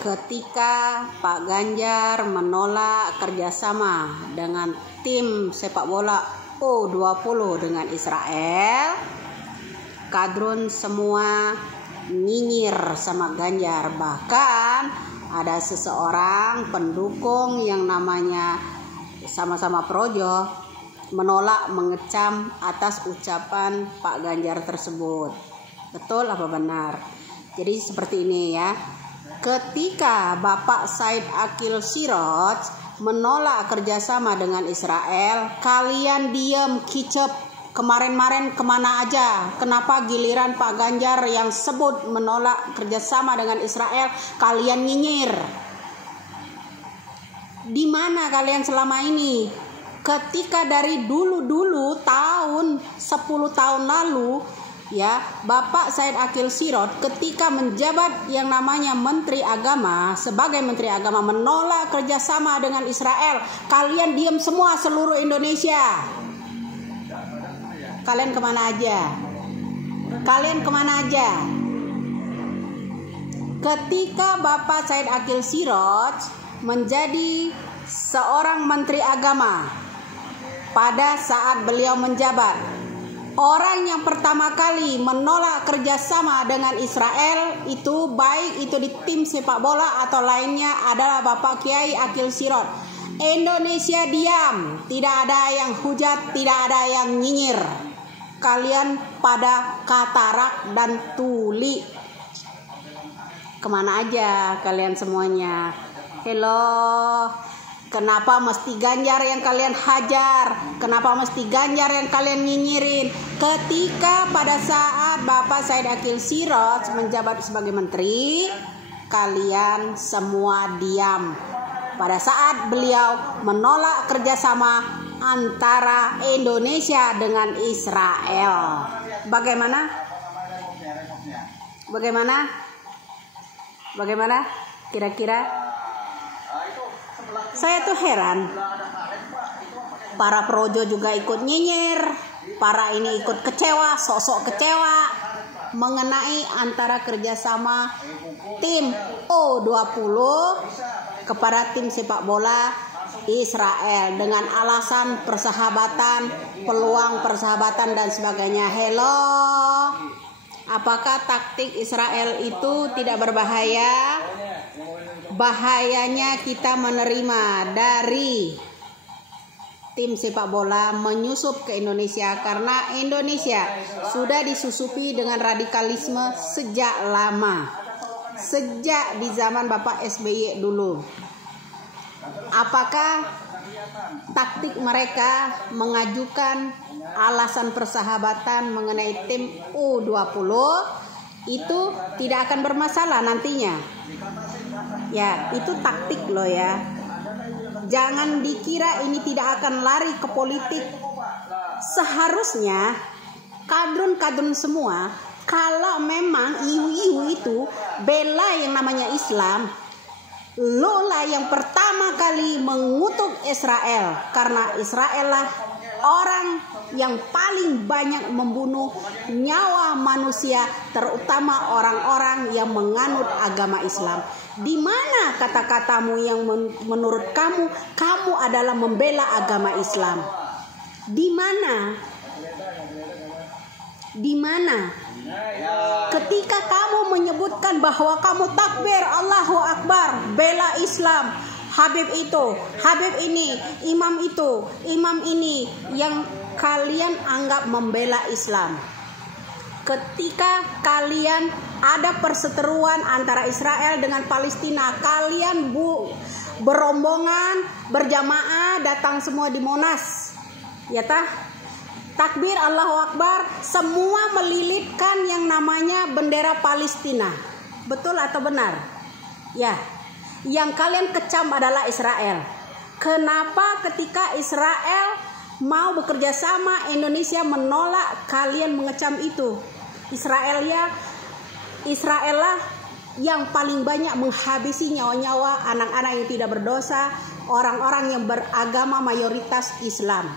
Ketika Pak Ganjar menolak kerjasama dengan tim sepak bola U20 dengan Israel, kadrun semua nyinyir sama Ganjar. Bahkan ada seseorang pendukung yang namanya sama-sama Projo menolak, mengecam atas ucapan Pak Ganjar tersebut. Betul apa benar? Jadi seperti ini ya. Ketika Bapak Said Akil Siraj menolak kerjasama dengan Israel, kalian diam kicep. Kemarin-marin kemana aja? Kenapa giliran Pak Ganjar yang sebut menolak kerjasama dengan Israel, kalian nyinyir? Di mana kalian selama ini? Ketika dari dulu tahun 10 tahun lalu, ya, Bapak Said Akil Siraj ketika menjabat yang namanya Menteri Agama, sebagai Menteri Agama menolak kerjasama dengan Israel, kalian diam semua seluruh Indonesia. Kalian kemana aja? Kalian kemana aja? Ketika Bapak Said Akil Siraj menjadi seorang Menteri Agama, pada saat beliau menjabat, orang yang pertama kali menolak kerjasama dengan Israel itu, baik itu di tim sepak bola atau lainnya, adalah Bapak Kiai Akil Siraj. Indonesia diam, tidak ada yang hujat, tidak ada yang nyinyir. Kalian pada katarak dan tuli. Kemana aja kalian semuanya? Hello. Kenapa mesti Ganjar yang kalian hajar? Kenapa mesti Ganjar yang kalian nyinyirin? Ketika pada saat Bapak Said Akil Siraj menjabat sebagai menteri, kalian semua diam. Pada saat beliau menolak kerjasama antara Indonesia dengan Israel. Bagaimana? Bagaimana? Kira-kira? Saya tuh heran. Para Projo juga ikut nyinyir, para ini ikut kecewa, sok-sok kecewa mengenai antara kerjasama tim U20 kepada tim sepak bola Israel dengan alasan persahabatan, peluang persahabatan dan sebagainya. Hello, apakah taktik Israel itu tidak berbahaya? Bahayanya kita menerima dari tim sepak bola menyusup ke Indonesia, karena Indonesia sudah disusupi dengan radikalisme sejak lama, sejak di zaman Bapak SBY dulu. Apakah taktik mereka mengajukan alasan persahabatan mengenai tim U20 itu tidak akan bermasalah nantinya? Ya, itu taktik loh ya. Jangan dikira ini tidak akan lari ke politik. Seharusnya kadrun-kadrun semua, kalau memang iu-iu itu bela yang namanya Islam, lo lah yang pertama kali mengutuk Israel, karena Israel lah orang yang paling banyak membunuh nyawa manusia, terutama orang-orang yang menganut agama Islam. Di mana kata-katamu yang menurut kamu adalah membela agama Islam? Di mana? Di mana? Ketika kamu menyebutkan bahwa kamu takbir Allahu Akbar, bela Islam, Habib itu, Habib ini, imam itu, imam ini, yang kalian anggap membela Islam. Ketika kalian ada perseteruan antara Israel dengan Palestina, kalian berombongan, berjamaah, datang semua di Monas, ya tah? Takbir Allahu Akbar, semua melilitkan yang namanya bendera Palestina. Betul atau benar? Ya. Yang kalian kecam adalah Israel. Kenapa ketika Israel mau bekerja sama, Indonesia menolak, kalian mengecam itu? Israel lah yang paling banyak menghabisi nyawa-nyawa anak-anak yang tidak berdosa, orang-orang yang beragama mayoritas Islam.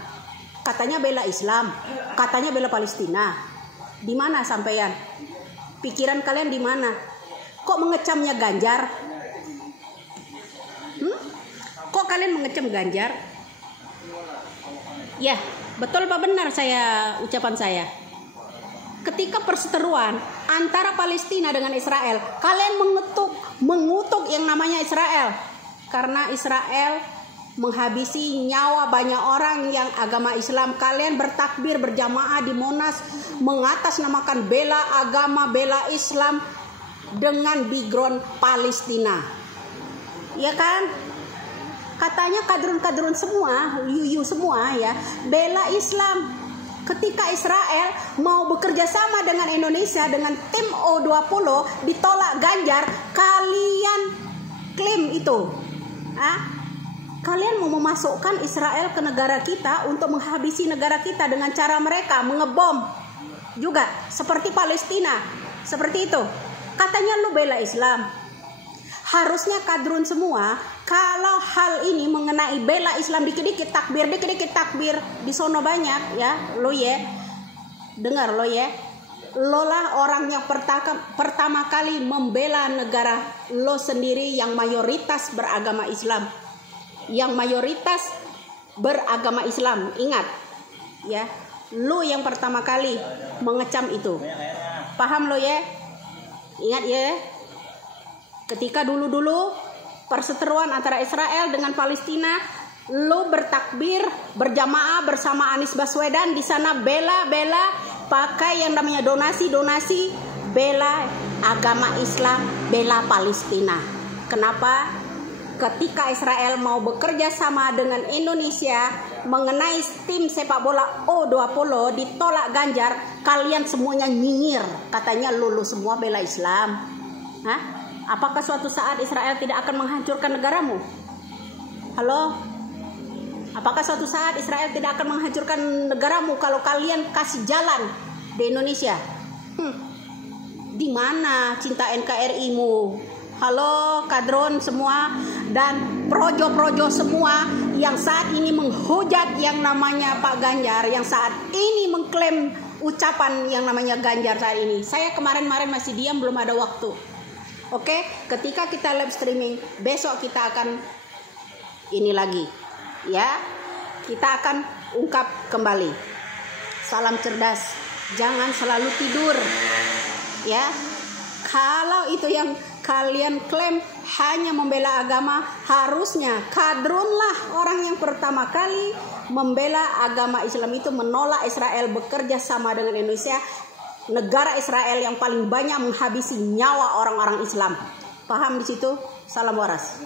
Katanya bela Islam, katanya bela Palestina. Di mana sampean? Pikiran kalian di mana? Kok mengecamnya Ganjar? Kok kalian mengecam Ganjar? Ya, betul apa benar ucapan saya? Ketika perseteruan antara Palestina dengan Israel, kalian mengutuk yang namanya Israel. Karena Israel menghabisi nyawa banyak orang yang agama Islam. Kalian bertakbir berjamaah di Monas mengatasnamakan bela agama, bela Islam dengan background Palestina. Ya kan? Katanya kadrun-kadrun semua, yuyu semua ya, bela Islam. Ketika Israel mau bekerja sama dengan Indonesia dengan tim O20 ditolak Ganjar, kalian klaim itu. Kalian mau memasukkan Israel ke negara kita untuk menghabisi negara kita dengan cara mereka mengebom juga seperti Palestina, seperti itu. Katanya lu bela Islam. Harusnya kadrun semua, kalau hal ini mengenai bela Islam, dikit-dikit takbir di sono banyak ya, lo ya. Dengar lo ya. Lo lah orang yang pertama kali membela negara lo sendiri yang mayoritas beragama Islam. Yang mayoritas beragama Islam, ingat ya. Lo yang pertama kali mengecam itu. Paham lo ya? Ingat ya. Ketika dulu perseteruan antara Israel dengan Palestina, lo bertakbir berjamaah bersama Anies Baswedan di sana bela pakai yang namanya donasi bela agama Islam, bela Palestina. Kenapa? Ketika Israel mau bekerja sama dengan Indonesia mengenai tim sepak bola O20 ditolak Ganjar, kalian semuanya nyinyir, katanya lu semua bela Islam. Apakah suatu saat Israel tidak akan menghancurkan negaramu? Halo? Apakah suatu saat Israel tidak akan menghancurkan negaramu kalau kalian kasih jalan di Indonesia? Di mana cinta NKRI-mu? Halo kadron semua dan projo-projo semua yang saat ini menghujat yang namanya Pak Ganjar, yang saat ini mengklaim ucapan yang namanya Ganjar saat ini. Saya kemarin-kemarin masih diam, belum ada waktu. Oke, ketika kita live streaming besok kita akan ini lagi ya, kita akan ungkap kembali. Salam cerdas, jangan selalu tidur ya. Kalau itu yang kalian klaim hanya membela agama, harusnya kadrunlah orang yang pertama kali membela agama Islam itu, menolak Israel bekerja sama dengan Indonesia, negara Israel yang paling banyak menghabisi nyawa orang-orang Islam. Paham di situ? Salam waras.